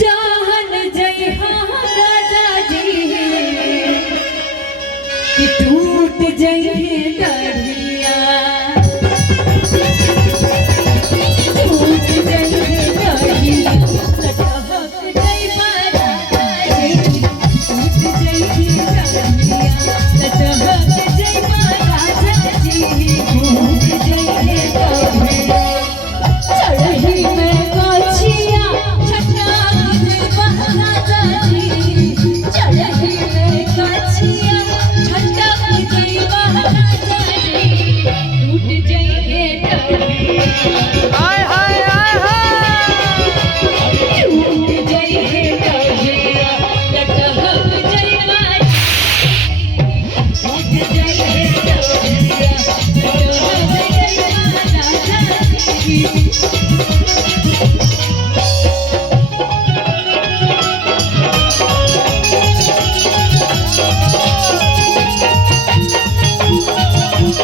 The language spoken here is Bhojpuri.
जान जय राजा जी कि टूट जय डरिया टूट जय डरिया लटक जय राजा जी टूट जय डरिया लटक जय राजा जी टूट जय डरिया चढ़ी में गाछिया हाय हाय हाय हाय टूट जय डरिया लटक जय टूट जय डरिया लटक जय राजा जी